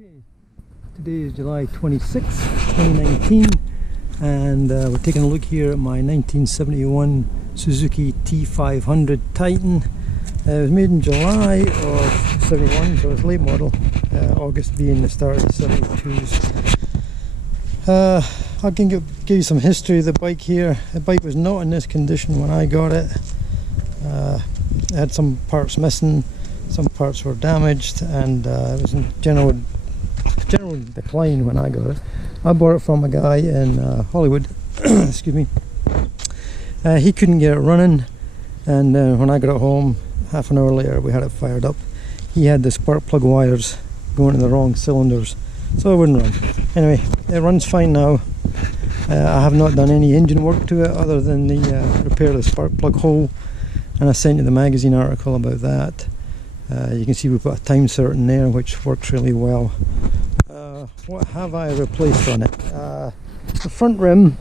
Okay, today is July 26, 2019, and we're taking a look here at my 1971 Suzuki T500 Titan. It was made in July of 71, so it's late model, August being the start of the 72s. I can give you some history of the bike here. The bike was not in this condition when I got it. It had some parts missing, some parts were damaged, and it was in general decline when I got it. I bought it from a guy in Hollywood. Excuse me. He couldn't get it running, and when I got it home, half an hour later we had it fired up. He had the spark plug wires going in the wrong cylinders, so it wouldn't run. Anyway, it runs fine now. I have not done any engine work to it other than the repair of the spark plug hole, and I sent you the magazine article about that. You can see we put a time certain there, which works really well. What have I replaced on it? The front rim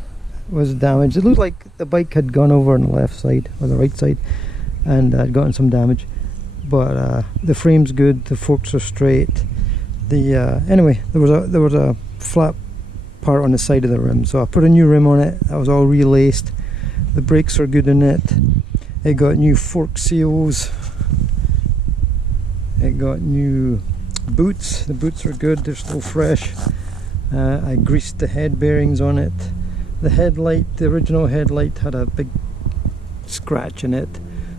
was damaged. It looked like the bike had gone over on the left side or the right side and had gotten some damage, but the frame's good, the forks are straight. Anyway, there was a flat part on the side of the rim, so I put a new rim on it. That was all relaced. The brakes are good in it. It got new fork seals. It got new boots. The boots are good, they're still fresh. I greased the head bearings on it. The headlight, the original headlight, had a big scratch in it,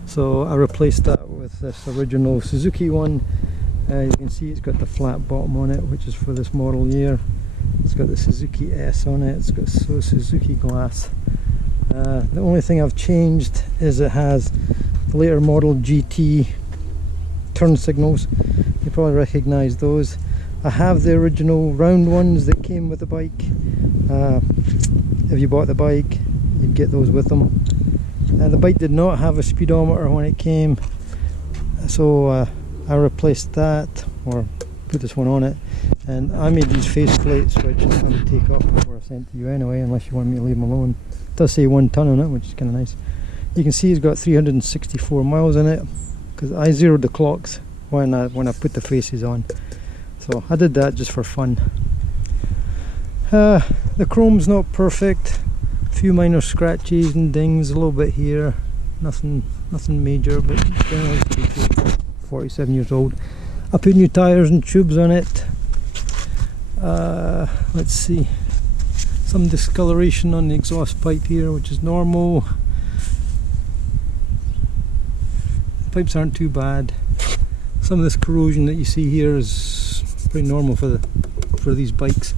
so I replaced that with this original Suzuki one. You can see it's got the flat bottom on it, which is for this model year. It's got the Suzuki S on it. It's got Suzuki glass. The only thing I've changed is it has the later model GT turn signals. You probably recognise those. I have the original round ones that came with the bike. If you bought the bike, you'd get those with them. The bike did not have a speedometer when it came, so I replaced that, or put this one on it, and I made these face plates, which I'm going to take off before I send to you anyway, unless you want me to leave them alone. It does say 1 ton on it, which is kind of nice. You can see it's got 364 miles in it, because I zeroed the clocks when I put the faces on, so I did that just for fun. The chrome's not perfect, a few minor scratches and dings, a little bit here, nothing major, but generally speaking, 47 years old. I put new tyres and tubes on it. Let's see, some discoloration on the exhaust pipe here, which is normal. Pipes aren't too bad. Some of this corrosion that you see here is pretty normal for these bikes.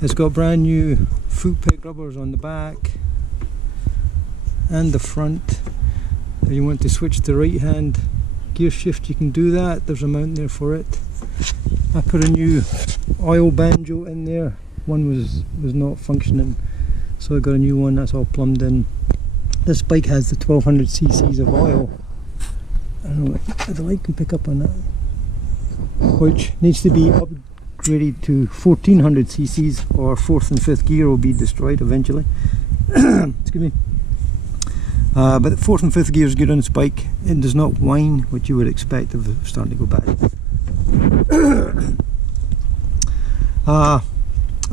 It's got brand new foot peg rubbers on the back and the front. If you want to switch to right hand gear shift, you can do that. There's a mount there for it. I put a new oil banjo in there. One was not functioning, so I got a new one that's all plumbed in. This bike has the 1200 cc's of oil. I don't know if the light can pick up on that, which needs to be upgraded to 1400 cc's, or 4th and 5th gear will be destroyed eventually. Excuse me. But the 4th and 5th gear is good on this bike. It does not whine, which you would expect if it's starting to go bad. I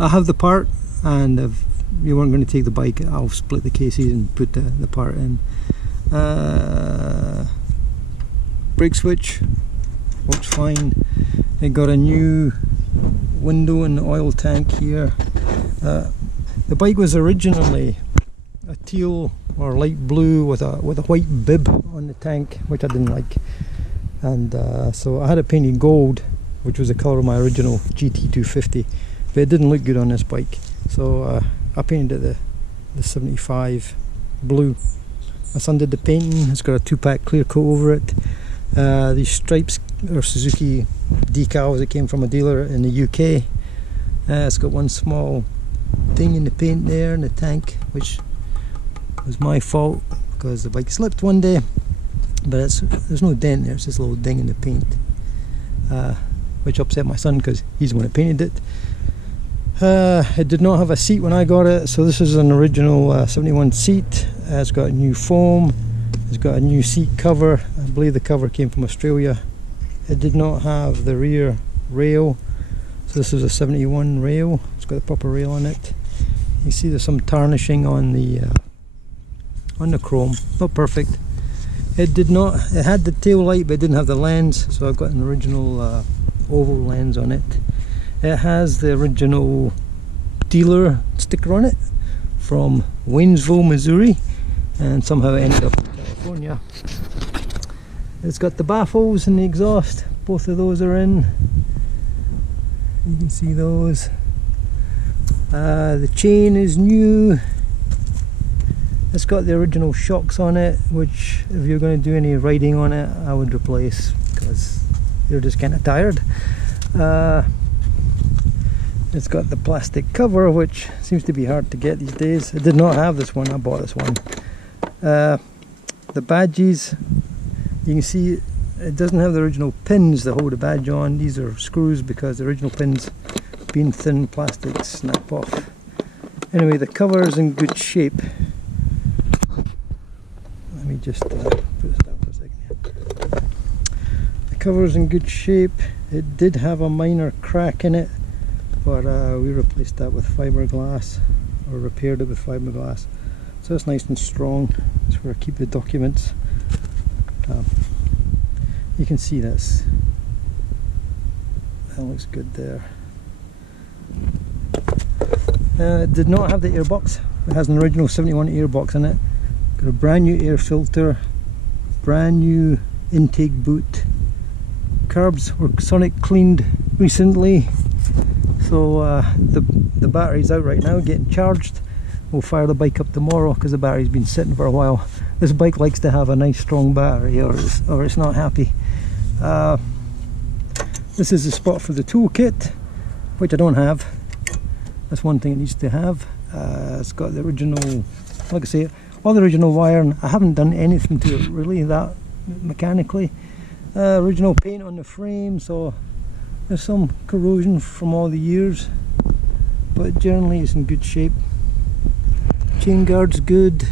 have the part, and if you weren't going to take the bike, I'll split the cases and put the part in. Brake switch works fine. It got a new window in the oil tank here. The bike was originally a teal or light blue with a white bib on the tank, which I didn't like, and so I had it painted gold, which was the colour of my original GT250, but it didn't look good on this bike, so I painted it the 75 blue. My son did the painting. It's got a 2-pack clear coat over it. These stripes are Suzuki decals that came from a dealer in the UK. It's got one small ding in the paint there in the tank, which was my fault because the bike slipped one day, but there's no dent there, it's just a little ding in the paint, which upset my son because he's the one that painted it. It did not have a seat when I got it, so this is an original 71 seat. It's got new foam, it's got a new seat cover. I believe the cover came from Australia. It did not have the rear rail, So this is a 71 rail. It's got a proper rail on it. You see there's some tarnishing on the chrome. Not perfect. It did not. It had the tail light, but it didn't have the lens. So I've got an original oval lens on it. It has the original dealer sticker on it from Waynesville, Missouri, and somehow it ended up in California. It's got the baffles and the exhaust. Both of those are in. You can see those. The chain is new. It's got the original shocks on it, which if you're going to do any riding on it, I would replace because they're just kind of tired. It's got the plastic cover, which seems to be hard to get these days. I did not have this one, I bought this one. The badges, you can see it doesn't have the original pins that hold the badge on. These are screws because the original pins, being thin plastic, snap off. Anyway, the cover is in good shape. Let me just put this down for a second here. The cover is in good shape. It did have a minor crack in it, but we replaced that with fiberglass, or repaired it with fiberglass. So it's nice and strong. That's where I keep the documents. You can see this. That looks good there. It did not have the airbox. It has an original 71 airbox in it. Got a brand new air filter, brand new intake boot. Carbs were sonic cleaned recently, so the battery's out right now getting charged. We'll fire the bike up tomorrow because the battery's been sitting for a while. This bike likes to have a nice strong battery, or it's not happy. This is the spot for the toolkit, which I don't have. That's one thing it needs to have. It's got the original, like I say, all the original wiring. I haven't done anything to it really that mechanically. Original paint on the frame, so there's some corrosion from all the years, but generally it's in good shape. Chain guard's good,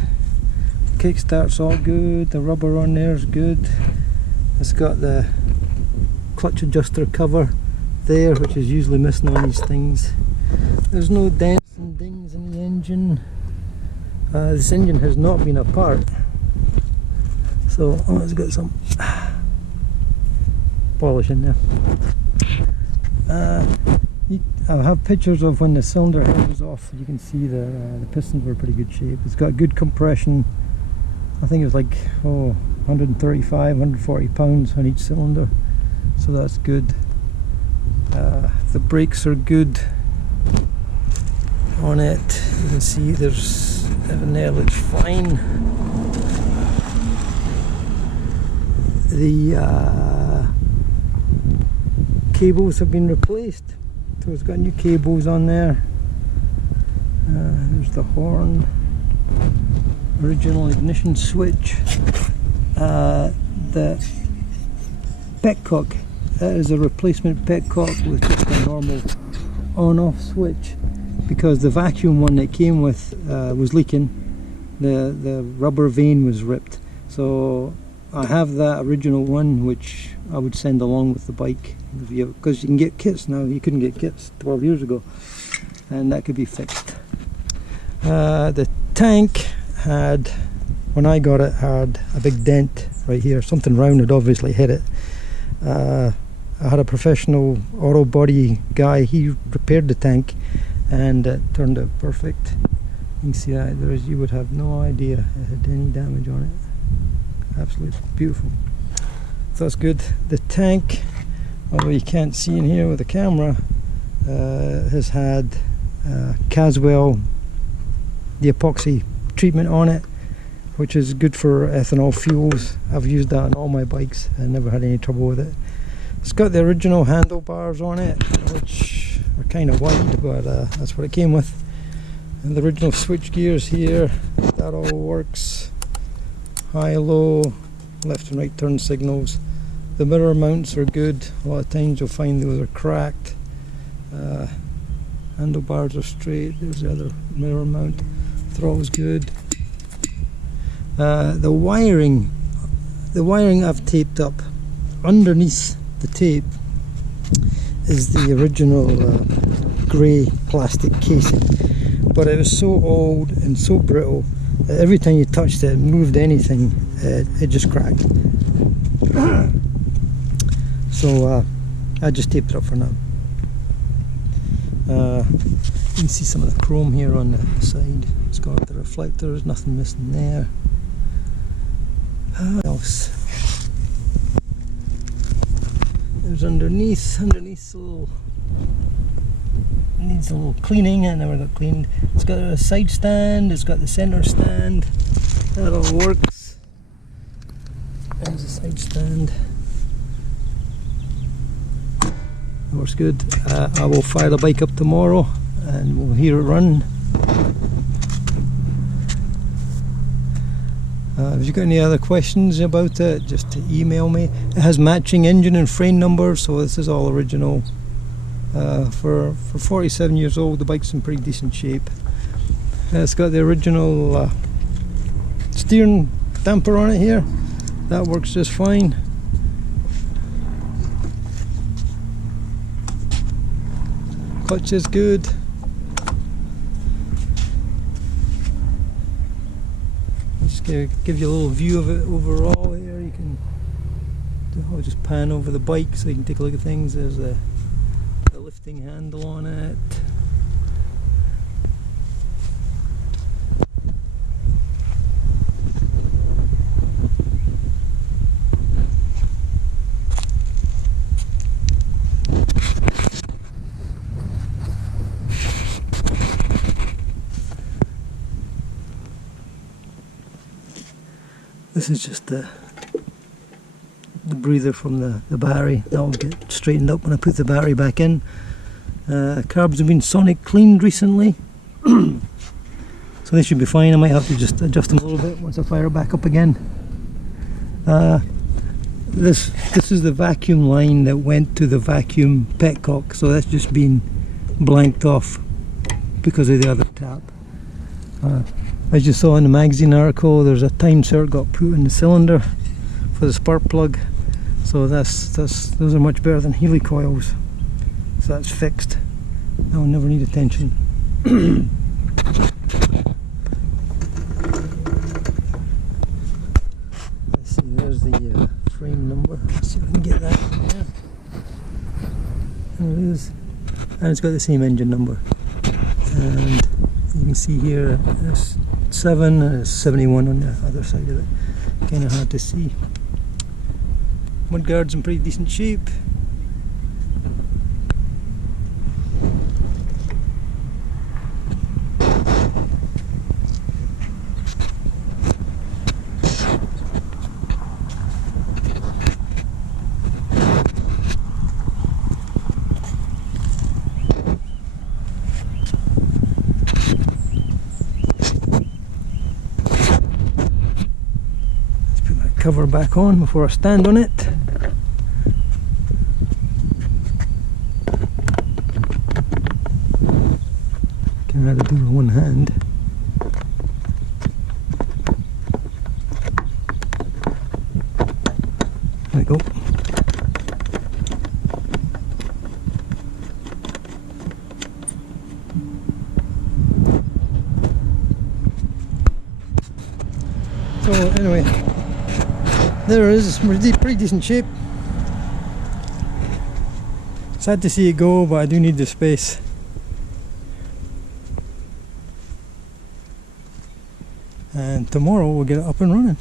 kickstart's all good, the rubber on there is good. It's got the clutch adjuster cover there, which is usually missing on these things. There's no dents and dings in the engine. This engine has not been apart, so it's got some polish in there. I have pictures of when the cylinder head was off. You can see the pistons were in pretty good shape. It's got good compression. I think it was like 135, 140 pounds on each cylinder, so that's good. The brakes are good on it. You can see there's everything there looks fine. The cables have been replaced, so it's got new cables on there. There's the horn, original ignition switch. The petcock, that is a replacement petcock with just a normal on-off switch, because the vacuum one that came with was leaking. The rubber vein was ripped, so I have that original one, which I would send along with the bike, because you can get kits now. You couldn't get kits 12 years ago, and that could be fixed. The tank had, when I got it, had a big dent right here. Something round had obviously hit it. I had a professional auto body guy. He repaired the tank and it turned out perfect. You can see that you would have no idea it had any damage on it. Absolutely beautiful. So that's good. The tank, although you can't see in here with the camera, has had Caswell, the epoxy treatment on it, which is good for ethanol fuels. I've used that on all my bikes and never had any trouble with it. It's got the original handlebars on it, which are kind of wide, but that's what it came with. And the original switch gears here, that all works. High, low, left and right turn signals. The mirror mounts are good. A lot of times you'll find those are cracked. Handlebars are straight. There's the other mirror mount. Throttle's good. The wiring I've taped up. Underneath the tape is the original grey plastic casing, but it was so old and so brittle that every time you touched it and moved anything, it just cracked. So I just taped it up for now. You can see some of the chrome here on the side. It's got the reflectors, nothing missing there. What else? There's underneath a little, needs a little cleaning. I never got cleaned. It's got a side stand, it's got the center stand. That all works. There's a side stand. That works good. I will fire the bike up tomorrow and we'll hear it run. If you've got any other questions about it, just email me. It has matching engine and frame numbers, so this is all original. For 47 years old, the bike's in pretty decent shape. It's got the original steering damper on it here. That works just fine. Clutch is good. Give you a little view of it overall here. You can, I'll just pan over the bike so you can take a look at things. There's the lifting handle on it. This is just the breather from the battery. That will get straightened up when I put the battery back in. Carbs have been sonic cleaned recently, so they should be fine. I might have to just adjust them a little bit once I fire it back up again. This is the vacuum line that went to the vacuum petcock, so that's just been blanked off because of the other tap. As you saw in the magazine article, there's a time cert got put in the cylinder for the spark plug, so those are much better than Healy coils. So that's fixed. That will never need attention. Let's see, there's the frame number. Let's see if I can get that. Yeah. There it is. And it's got the same engine number. And you can see here there's 7 and 71 on the other side of it. Kind of hard to see. Mudguard's in pretty decent shape. Cover back on before I stand on it. Can rather do with one hand. There we go. So anyway, there it is. It's pretty decent shape. Sad to see it go, but I do need the space. And tomorrow we'll get it up and running.